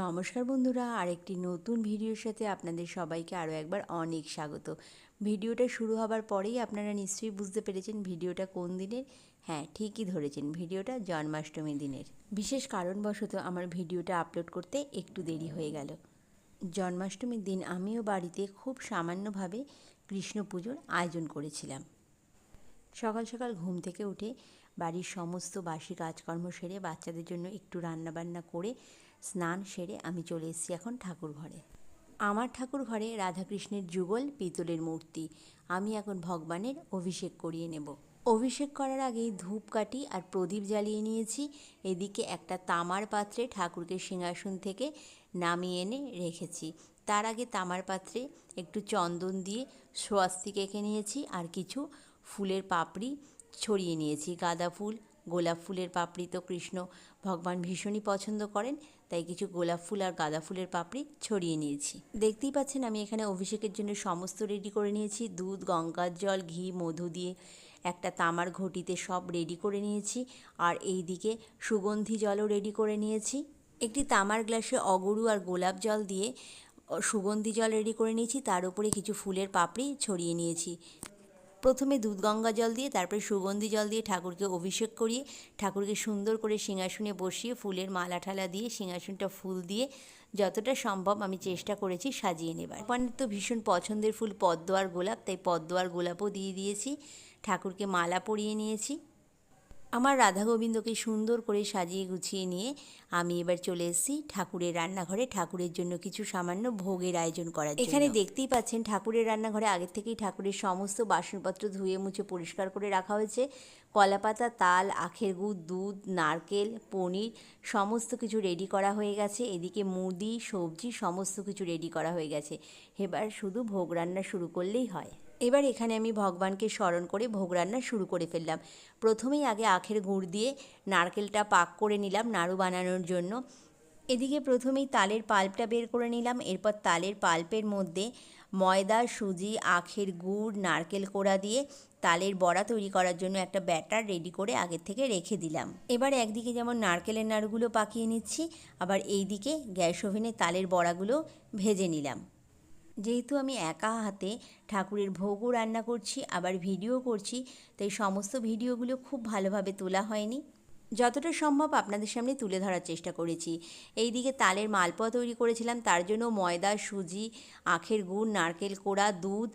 নমস্কার বন্ধুরা, আরেকটি নতুন ভিডিওর সাথে আপনাদের সবাইকে আরও একবার অনেক স্বাগত। ভিডিওটা শুরু হবার পরেই আপনারা নিশ্চয়ই বুঝতে পেরেছেন ভিডিওটা কোন দিনের? হ্যাঁ ঠিকই ধরেছেন, ভিডিওটা জন্মাষ্টমী দিনের। বিশেষ কারণবশত আমার ভিডিওটা আপলোড করতে একটু দেরি হয়ে গেল। জন্মাষ্টমীর দিন আমিও বাড়িতে খুব সামান্যভাবে কৃষ্ণ পুজোর আয়োজন করেছিলাম। সকাল সকাল ঘুম থেকে উঠে বাড়ির সমস্ত বাসি কাজকর্ম সেরে বাচ্চাদের জন্য একটু রান্নাবান্না করে স্নান সেরে আমি চলে এসেছি এখন ঠাকুর ঘরে আমার ঠাকুর ঘরে রাধাকৃষ্ণের যুগল, পিতলের মূর্তি। আমি এখন ভগবানের অভিষেক করিয়ে নেব। অভিষেক করার আগেই ধূপকাঠি আর প্রদীপ জ্বালিয়ে নিয়েছি। এদিকে একটা তামার পাত্রে ঠাকুরকে সিংহাসন থেকে নামিয়ে এনে রেখেছি। তার আগে তামার পাত্রে একটু চন্দন দিয়ে স্বস্তিক এঁকে নিয়েছি আর কিছু ফুলের পাপড়ি ছড়িয়ে নিয়েছি। গাঁদা ফুল গোলাপ ফুলের পাপড়ি তো কৃষ্ণ ভগবান ভীষণই পছন্দ করেন, তাই কিছু গোলাপ ফুল আর গাঁদা ফুলের পাপড়ি ছড়িয়ে নিয়েছি। দেখতেই পাচ্ছেন আমি এখানে অভিষেকের জন্য সমস্ত রেডি করে নিয়েছি, দুধ, গঙ্গার জল, ঘি, মধু দিয়ে একটা তামার ঘটিতে সব রেডি করে নিয়েছি, আর এই দিকে সুগন্ধি জলও রেডি করে নিয়েছি। একটি তামার গ্লাসে অগরু আর গোলাপ জল দিয়ে, সুগন্ধি জল রেডি করে নিয়েছি, তার উপরে কিছু ফুলের পাপড়ি ছড়িয়ে নিয়েছি। প্রথমে দুধ গঙ্গা জল দিয়ে, তারপরে সুগন্ধি জল দিয়ে ঠাকুরকে অভিষেক করিয়ে, ঠাকুরকে সুন্দর করে সিংহাসনে বসিয়ে, ফুলের মালা ঠালা দিয়ে, সিংহাসনটা ফুল দিয়ে যতটা সম্ভব আমি চেষ্টা করেছি সাজিয়ে নেবার। ভগবানের তো ভীষণ পছন্দের ফুল পদ্ম আর গোলাপ, তাই পদ্ম আর গোলাপও দিয়ে দিয়েছি। ঠাকুরকে মালা পরিয়ে নিয়েছি। আমার রাধা গোবিন্দকে সুন্দর করে সাজিয়ে গুছিয়ে নিয়ে আমি এবার চলে এসেছি ঠাকুরের রান্নাঘরে। ঠাকুরের জন্য কিছু সামান্য ভোগের আয়োজন করার এখানে দেখতেই পাচ্ছেন ঠাকুরের রান্নাঘরে আগের থেকেই ঠাকুরের সমস্ত বাসনপত্র ধুয়ে মুছে পরিষ্কার করে রাখা হয়েছে। কলাপাতা, তাল, আখের গুড়, দুধ, নারকেল, পনির সমস্ত কিছু রেডি করা হয়ে গেছে। এদিকে মুদি সবজি সমস্ত কিছু রেডি করা হয়ে গেছে। এবার শুধু ভোগ রান্না শুরু করলেই হয়। এবার এখানে আমি ভগবানকে স্মরণ করে ভোগ রান্না শুরু করে ফেললাম। প্রথমেই আগে আখের গুড় দিয়ে নারকেলটা পাক করে নিলাম নাড়ু বানানোর জন্য। এদিকে প্রথমেই তালের পাল্পটা বের করে নিলাম। এরপর তালের পাল্পের মধ্যে ময়দা, সুজি, আখের গুড়, নারকেল কোড়া দিয়ে তালের বড়া তৈরি করার জন্য একটা ব্যাটার রেডি করে আগের থেকে রেখে দিলাম। এবার একদিকে যেমন নারকেলের নাড়ুগুলো পাকিয়ে নিচ্ছি, আবার এই দিকে গ্যাস ওভেনে তালের বড়াগুলো ভেজে নিলাম। যেহেতু আমি একা হাতে ঠাকুরের ভোগও রান্না করছি, আবার ভিডিও করছি, তাই সমস্ত ভিডিওগুলো খুব ভালোভাবে তোলা হয়নি। যতটা সম্ভব আপনাদের সামনে তুলে ধরার চেষ্টা করেছি। এই দিকে তালের মালপোয়া তৈরি করেছিলাম, তার জন্য ময়দা, সুজি, আখের গুড়, নারকেল কোড়া, দুধ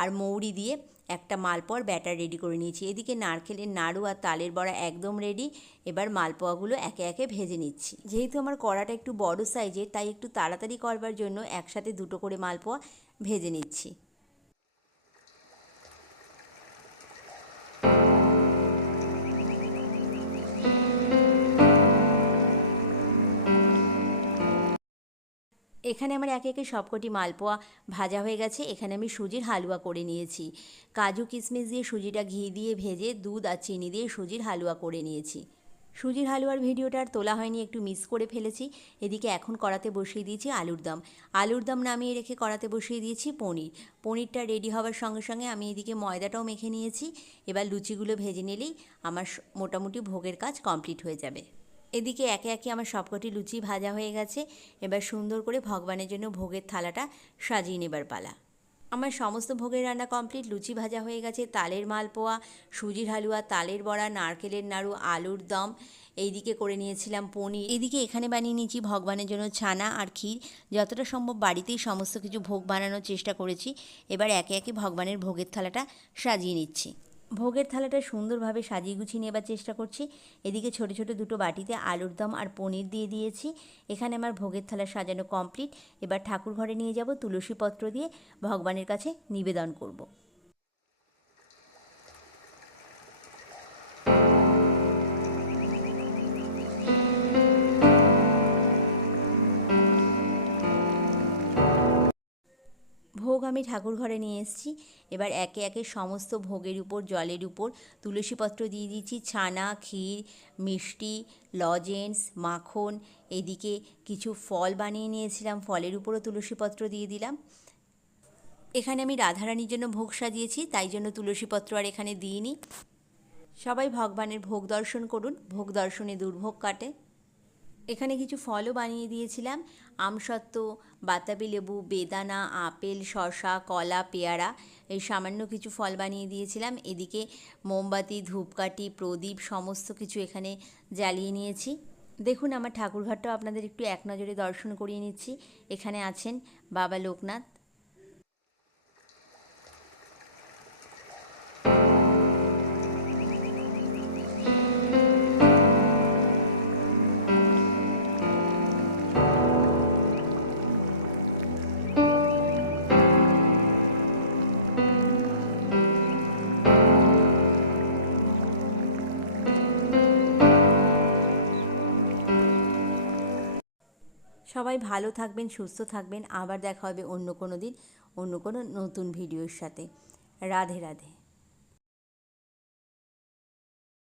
আর মৌরি দিয়ে একটা মালপোয়ার ব্যাটার রেডি করে নিয়েছি। এদিকে নারকেলের নাড়ু আর তালের বড়া একদম রেডি এবার মালপোয়াগুলো একে একে ভেজে নিচ্ছি। যেহেতু আমার কড়াটা একটু বড় সাইজের তাই একটু তাড়াতাড়ি করবার জন্য একসাথে দুটো করে মালপোয়া ভেজে নিচ্ছি। এখানে আমার একে একে সবকটি মালপোয়া ভাজা হয়ে গেছে। এখানে আমি সুজির হালুয়া করে নিয়েছি। কাজু কিশমিশ দিয়ে সুজিটা ঘি দিয়ে ভেজে দুধ আর চিনি দিয়ে সুজির হালুয়া করে নিয়েছি। সুজির হালুয়ার ভিডিওটা আর তোলা হয়নি, একটু মিস করে ফেলেছি। এদিকে এখন কড়াতে বসিয়ে দিয়েছি আলুর দম। আলুর দম নামিয়ে রেখে কড়াতে বসিয়ে দিয়েছি পনির। পনিরটা রেডি হওয়ার সঙ্গে সঙ্গে আমি এদিকে ময়দাটাও মেখে নিয়েছি। এবার লুচিগুলো ভেজে নিলেই আমার মোটামুটি ভোগের কাজ কমপ্লিট হয়ে যাবে। এদিকে একে একে আমার সবকটি লুচি ভাজা হয়ে গেছে। এবার সুন্দর করে ভগবানের জন্য ভোগের থালাটা সাজিয়ে নেবার পালা। আমার সমস্ত ভোগের রান্না কমপ্লিট, লুচি ভাজা হয়ে গেছে, তালের মালপোয়া, সুজির হালুয়া, তালের বড়া, নারকেলের নাড়ু, আলুর দম, এইদিকে করে নিয়েছিলাম পনির। এদিকে এখানে বানিয়ে নিয়েছি ভগবানের জন্য ছানা আর ক্ষীর। যতটা সম্ভব বাড়িতেই সমস্ত কিছু ভোগ বানানোর চেষ্টা করেছি। এবার একে একে ভগবানের ভোগের থালাটা সাজিয়ে নিচ্ছি। ভোগের থালাটা সুন্দরভাবে সাজিয়ে গুছিয়ে নেবার চেষ্টা করছি। এদিকে ছোট ছোট দুটো বাটিতে আলুর দম আর পনির দিয়ে দিয়েছি। এখানে আমার ভোগের থালা সাজানো কমপ্লিট। এবার ঠাকুর ঘরে নিয়ে যাব তুলসী পত্র দিয়ে ভগবানের কাছে নিবেদন করব। আমি ঠাকুর ঘরে নিয়ে এসেছি। এবার একে একে সমস্ত ভোগের উপর, জলের উপর তুলসীপত্র দিয়ে দিয়েছি ছানা, ক্ষীর, মিষ্টি, লজেন্স, মাখন, এদিকে কিছু ফল বানিয়ে নিয়েছিলাম। ফলের উপরও তুলসীপত্র দিয়ে দিলাম। এখানে আমি রাধারানীর জন্য ভোগ সাজিয়েছি, তাই জন্য তুলসীপত্র আর এখানে দিইনি। সবাই ভগবানের ভোগ দর্শন করুন। ভোগ দর্শনে দুর্ভোগ কাটে। এখানে কিছু ফলও বানিয়ে দিয়েছিলাম। আমসত্ত্ব, বাতাবি লেবু, বেদানা, আপেল, শসা, কলা, পেয়ারা এই সামান্য কিছু ফল বানিয়ে দিয়েছিলাম। এদিকে মোমবাতি, ধূপকাঠি, প্রদীপ সমস্ত কিছু এখানে জ্বালিয়ে নিয়েছি। দেখুন, আমার ঠাকুরঘরটাও আপনাদের একটু এক নজরে দর্শন করিয়ে নিচ্ছি। এখানে আছেন বাবা লোকনাথ। সবাই ভালো থাকবেন, সুস্থ থাকবেন। আবার দেখা হবে অন্য কোনো দিন, অন্য কোনো নতুন ভিডিওর সাথে। রাধে রাধে।